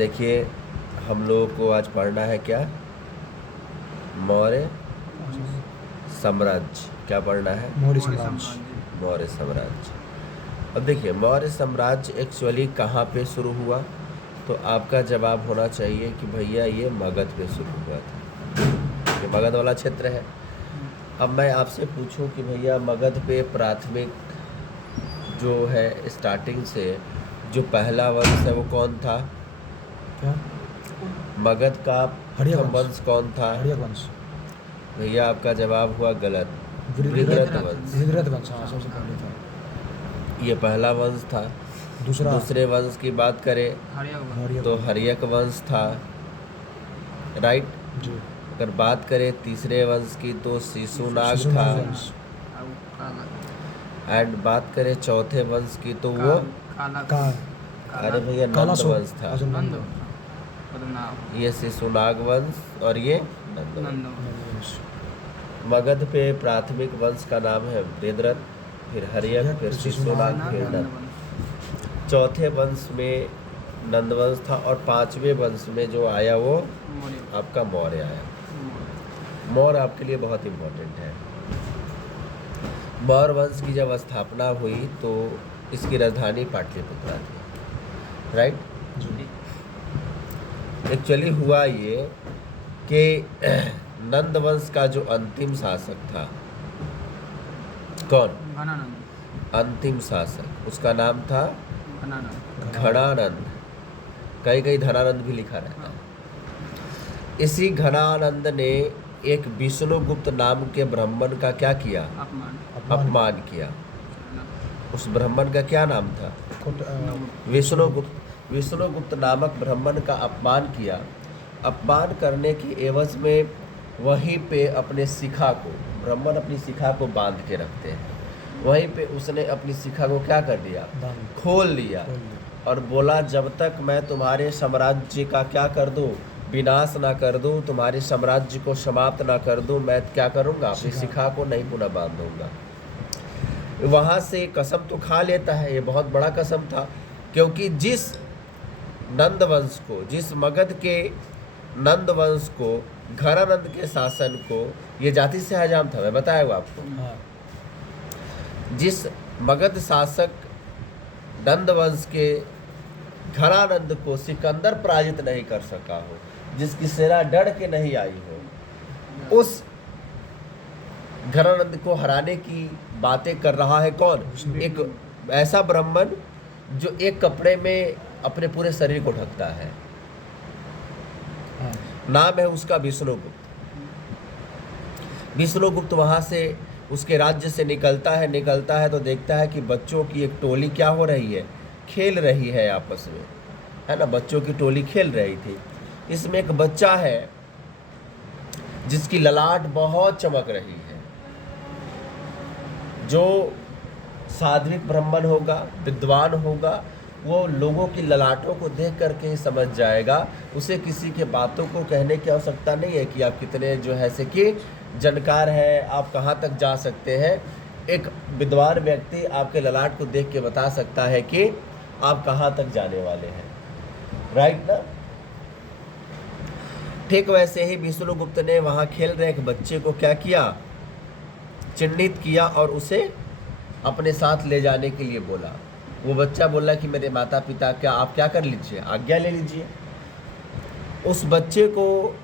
देखिए, हम लोगों को आज पढ़ना है क्या? मौर्य साम्राज्य। क्या पढ़ना है? मौर्य साम्राज्य। मौर्य साम्राज्य। अब देखिए, मौर्य साम्राज्य एक्चुअली कहाँ पे शुरू हुआ? तो आपका जवाब होना चाहिए कि भैया ये मगध पे शुरू हुआ था। ये मगध वाला क्षेत्र है। अब मैं आपसे पूछूं कि भैया मगध पे प्राथमिक जो है स्टार्टिंग से जो पहला वंश है वो कौन था? क्या? मगध का हर्यक प्रथम वंश। वंश कौन था? हर्यक वंश। भैया आपका जवाब हुआ गलत। वृहद्रथ वंश। वृहद्रथ वंश, हाँ, सबसे पहले था। ये पहला वंश था। दूसरा दूसरे वंश की बात करें हर्यक तो वंश। हर्यक वंश था, राइट। जी। अगर बात करें तीसरे वंश की तो शिशुनाग था। शिशुनाग वंश। एंड बात करें चौथे वंश की तो वो का अरे भैया नंद कालाशोक। वंश था। अच्छा, नंद ये शिशुनाग वंश और ये नंद वंश। वंश। मगध पे प्राथमिक वंश का नाम है वृहद्रथ, फिर हर्यक, फिर शिशुनाग, फिर नंद। चौथे वंश में नंद वंश था और पांचवें वंश में जो आया वो आपका मौर्य आया। मौर्य आपके लिए बहुत इम्पोर्टेंट है। मौर्य वंश की जब स्थापना हुई तो इसकी राजधानी पाटलिपुत्रा थी, राइट। एक्चुअली हुआ ये कि नंद वंश का जो अंतिम शासक था, कौन? अंतिम शासक, उसका नाम था घनानंद। कहीं कहीं धनानंद भी लिखा रहता है। इसी घनानंद ने एक विष्णुगुप्त नाम के ब्राह्मण का क्या किया? अपमान किया। उस ब्राह्मण का क्या नाम था? विष्णुगुप्त। विष्णुगुप्त नामक ब्राह्मण का अपमान किया। अपमान करने की एवज में वहीं पे अपने शिखा को, ब्राह्मण अपनी शिखा को बांध के रखते हैं, वहीं पे उसने अपनी शिखा को क्या कर दिया? खोल लिया। और बोला जब तक मैं तुम्हारे साम्राज्य का क्या कर दूं? विनाश ना कर दूं, तुम्हारे साम्राज्य को समाप्त ना कर दूं, मैं क्या करूंगा? अपनी शिखा को नहीं पुनः बांध दूंगा। वहां से कसम तो खा लेता है, ये बहुत बड़ा कसम था, क्योंकि जिस नंद वंश को, जिस मगध के नंद वंश को, घनानंद के शासन को, ये जाति से हजाम था, मैं बताया हुआ आपको। हाँ। जिस मगध शासक नंद वंश के घनानंद को सिकंदर पराजित नहीं कर सका हो, जिसकी सेना डर के नहीं आई हो, उस घनानंद को हराने की बातें कर रहा है कौन? एक ऐसा ब्राह्मण जो एक कपड़े में अपने पूरे शरीर को ढकता है। हाँ। नाम है उसका विष्णुगुप्त। विष्णुगुप्त वहां से उसके राज्य से निकलता है तो देखता है कि बच्चों की एक टोली क्या हो रही है? खेल रही है आपस में, है ना। बच्चों की टोली खेल रही थी। इसमें एक बच्चा है जिसकी ललाट बहुत चमक रही है। जो सात्विक ब्राह्मण होगा, विद्वान होगा, वो लोगों की ललाटों को देख करके ही समझ जाएगा। उसे किसी के बातों को कहने की आवश्यकता नहीं है कि आप कितने जो है से कि जानकार हैं, आप कहाँ तक जा सकते हैं। एक विद्वान व्यक्ति आपके ललाट को देख के बता सकता है कि आप कहाँ तक जाने वाले हैं, राइट ना। ठीक वैसे ही विष्णुगुप्त ने वहाँ खेल रहे एक बच्चे को क्या किया? चिन्हित किया और उसे अपने साथ ले जाने के लिए बोला। वो बच्चा बोला कि मेरे माता पिता क्या, आप क्या कर लीजिए, आज्ञा ले लीजिए। उस बच्चे को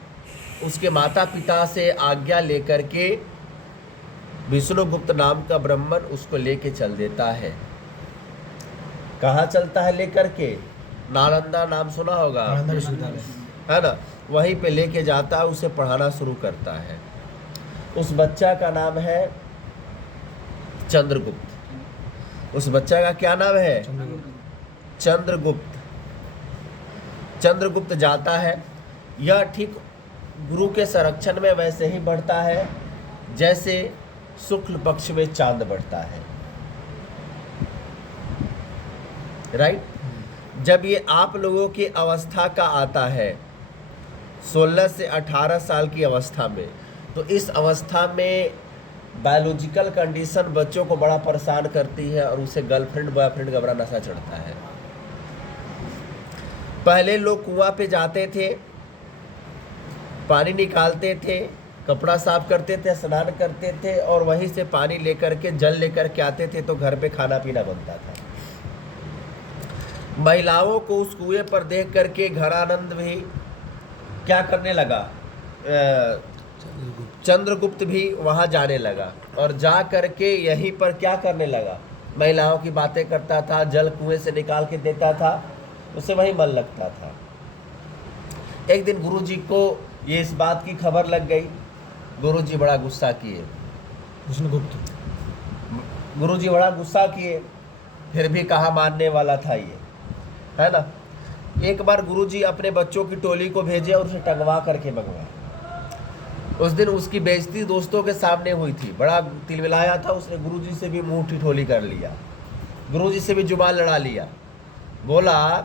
उसके माता पिता से आज्ञा लेकर के विष्णुगुप्त नाम का ब्राह्मण उसको लेके चल देता है। कहाँ चलता है लेकर के? नालंदा नाम सुना होगा, है ना। वहीं पे लेके जाता है, उसे पढ़ाना शुरू करता है। उस बच्चा का नाम है चंद्रगुप्त। उस बच्चा का क्या नाम है? चंद्रगुप्त। चंद्रगुप्त जाता है। यह ठीक गुरु के संरक्षण में वैसे ही बढ़ता है जैसे शुक्ल पक्ष में चांद बढ़ता है, राइट। जब ये आप लोगों की अवस्था का आता है 16 से 18 साल की अवस्था में, तो इस अवस्था में बायोलॉजिकल कंडीशन बच्चों को बड़ा परेशान करती है और उसे गर्लफ्रेंड बॉयफ्रेंड का बड़ा नशा चढ़ता है। पहले लोग कुआं पे जाते थे, पानी निकालते थे, कपड़ा साफ करते थे, स्नान करते थे और वहीं से पानी लेकर के जल लेकर के आते थे, तो घर पे खाना पीना बनता था। महिलाओं को उस कुएं पर देख करके घरानंद भी क्या करने लगा, चंद्रगुप्त भी वहां जाने लगा और जा करके यहीं पर क्या करने लगा, महिलाओं की बातें करता था, जल कुएं से निकाल के देता था, उसे वही मन लगता था। एक दिन गुरुजी को ये इस बात की खबर लग गई। गुरुजी बड़ा गुस्सा किए, विष्णुगुप्त गुरुजी बड़ा गुस्सा किए, फिर भी कहा मानने वाला था ये, है ना। एक बार गुरुजी अपने बच्चों की टोली को भेजे और उसे टंगवा करके मंगवाए। उस दिन उसकी बेइज्जती दोस्तों के सामने हुई थी, बड़ा तिलमिलाया था, उसने गुरुजी से भी मुंह ठिठोली कर लिया, गुरुजी से भी जुबान लड़ा लिया। बोला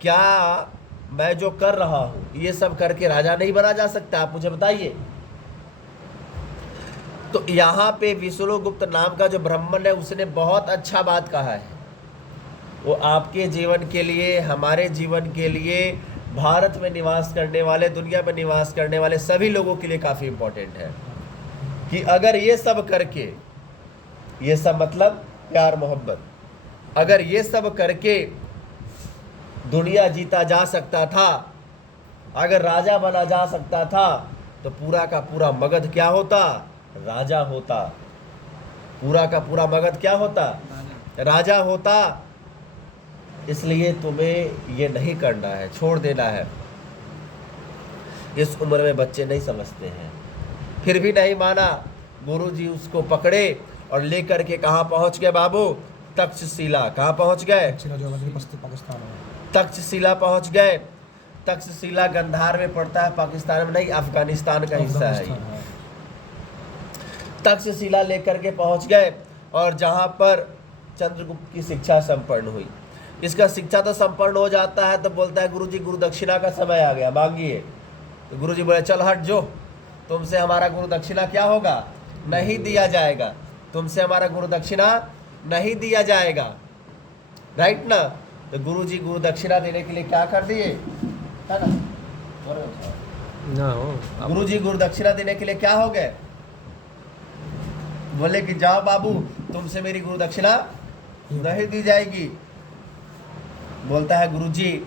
क्या मैं जो कर रहा हूँ ये सब करके राजा नहीं बना जा सकता, आप मुझे बताइए। तो यहाँ पे विष्णुगुप्त नाम का जो ब्राह्मण है उसने बहुत अच्छा बात कहा है। वो आपके जीवन के लिए, हमारे जीवन के लिए, भारत में निवास करने वाले, दुनिया में निवास करने वाले सभी लोगों के लिए काफ़ी इम्पोर्टेंट है कि अगर ये सब करके, ये सब मतलब प्यार मोहब्बत, अगर ये सब करके दुनिया जीता जा सकता था, अगर राजा बना जा सकता था, तो पूरा का पूरा मगध क्या होता, राजा होता। पूरा का पूरा मगध क्या होता, राजा होता। इसलिए तुम्हें ये नहीं करना है, छोड़ देना है। इस उम्र में बच्चे नहीं समझते हैं। फिर भी नहीं माना, गुरुजी उसको पकड़े और लेकर के कहाँ पहुँच गए बाबू, तक्षशिला। कहाँ पहुँच गए, पाकिस्तान में। तक्षशिला पहुँच गए। तक्षशिला गंधार में पड़ता है, पाकिस्तान में नहीं, अफगानिस्तान का हिस्सा है ये। तक्षशिला लेकर के पहुँच गए और जहाँ पर चंद्रगुप्त की शिक्षा संपन्न हुई। इसका शिक्षा तो संपन्न हो जाता है तो बोलता है गुरुजी गुरु दक्षिणा का समय आ गया, मांगिए। तो गुरुजी बोले चल हट जो, तुमसे हमारा गुरु दक्षिणा क्या होगा, नहीं दिया जाएगा, तुमसे हमारा गुरु दक्षिणा नहीं दिया जाएगा, राइट ना। तो गुरुजी गुरु दक्षिणा देने के लिए क्या कर दिए, है ना, गुरुजी गुरु दक्षिणा देने के लिए क्या हो गए, बोले कि जाओ बाबू तुमसे मेरी गुरु दक्षिणा नहीं दी जाएगी। बोलता है गुरुजी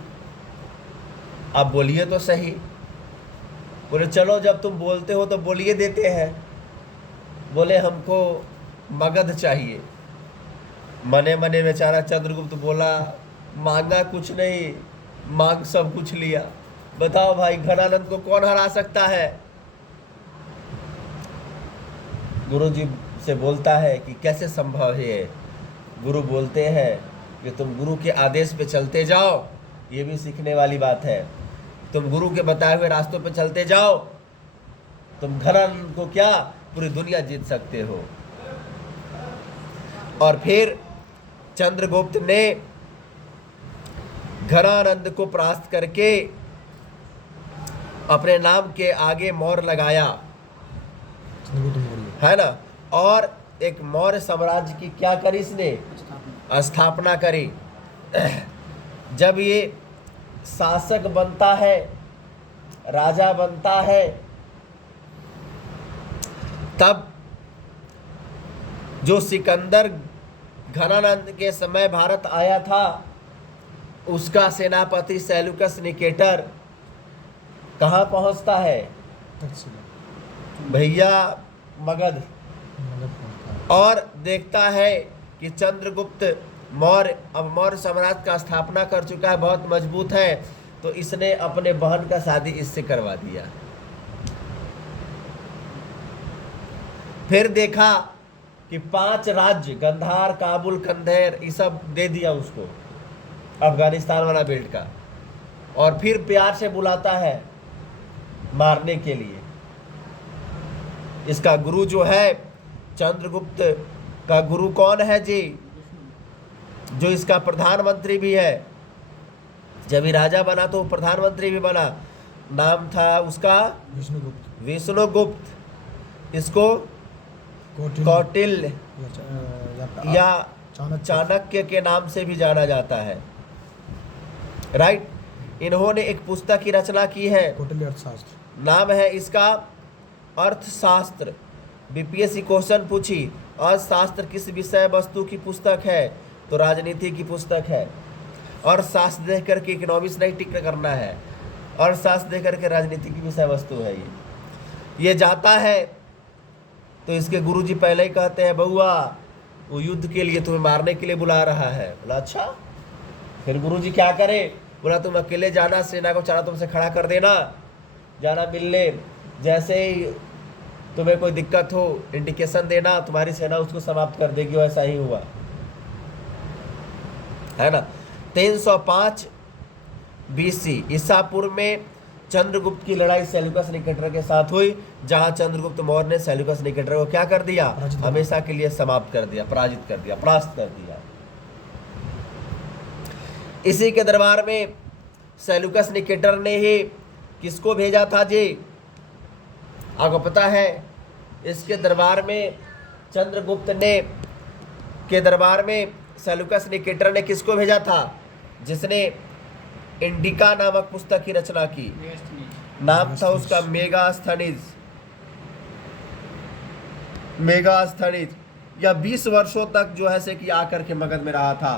आप बोलिए तो सही। बोले चलो जब तुम बोलते हो तो बोलिए, देते हैं। बोले हमको मगध चाहिए। मने मने बेचारा चंद्रगुप्त बोला मांगा कुछ नहीं, मांग सब कुछ लिया। बताओ भाई घनानंद को कौन हरा सकता है। गुरुजी से बोलता है कि कैसे संभव है। गुरु बोलते हैं कि तुम गुरु के आदेश पे चलते जाओ, ये भी सीखने वाली बात है। तुम गुरु के बताए हुए रास्तों पे चलते जाओ, तुम घनानंद को क्या पूरी दुनिया जीत सकते हो। और फिर चंद्रगुप्त ने घनानंद को परास्त करके अपने नाम के आगे मौर्य लगाया, है ना। और एक मौर्य साम्राज्य की क्या करी इसने, स्थापना करी। जब ये शासक बनता है, राजा बनता है, तब जो सिकंदर घनानंद के समय भारत आया था, उसका सेनापति सेल्यूकस निकेटर कहाँ पहुंचता है, भैया मगध। और देखता है कि चंद्रगुप्त मौर्य अब मौर्य साम्राज्य का स्थापना कर चुका है, बहुत मजबूत है, तो इसने अपने बहन का शादी इससे करवा दिया। फिर देखा कि 5 राज्य गंधार, काबुल, कंधेर, ये सब दे दिया उसको, अफगानिस्तान वाला बेल्ट का। और फिर प्यार से बुलाता है मारने के लिए। इसका गुरु जो है, चंद्रगुप्त का गुरु कौन है जी, जो इसका प्रधानमंत्री भी है। जब ये राजा बना तो प्रधानमंत्री भी बना, नाम था उसका विष्णुगुप्त। इसको कौटिल्य या चाणक्य के नाम से भी जाना जाता है, राइट। इन्होंने एक पुस्तक की रचना की है, कौटिल्य अर्थशास्त्र। नाम है इसका अर्थशास्त्र। बीपीएससी क्वेश्चन पूछी अर्थशास्त्र किस विषय वस्तु की पुस्तक है, तो राजनीति की पुस्तक है। अर्थशास्त्र देख करके इकोनॉमिक्स नहीं टिक करना है, अर्थशास्त्र देख करके राजनीति की विषय वस्तु है। ये जाता है तो इसके गुरुजी पहले ही कहते हैं बउआ वो युद्ध के लिए तुम्हें मारने के लिए बुला रहा है। बोला अच्छा, फिर गुरुजी क्या करे? बोला तुम अकेले जाना, सेना को चारा तुमसे खड़ा कर देना, जाना मिलने, जैसे ही तुम्हें कोई दिक्कत हो इंडिकेशन देना, तुम्हारी सेना उसको समाप्त कर देगी। वैसा ही हुआ है ना। 305 BC ईसा पूर्व में चंद्रगुप्त की लड़ाई सेल्यूकस निकेटर के साथ हुई, जहां चंद्रगुप्त मौर्य ने सेल्यूकस निकेटर को क्या कर दिया? हमेशा के लिए समाप्त कर दिया, पराजित कर दिया, परास्त कर दिया। इसी के दरबार में सेल्यूकस निकेटर ने ही किसको भेजा था जी? आपको पता है इसके दरबार में चंद्रगुप्त ने के दरबार में सेल्यूकस निकेटर ने किसको भेजा था? जिसने इंडिका नामक पुस्तक की रचना की, नाम था उसका मेगास्थनीज। मेगास्थनीज या 20 वर्षों तक जो है से कि आकर के मगध में रहा था।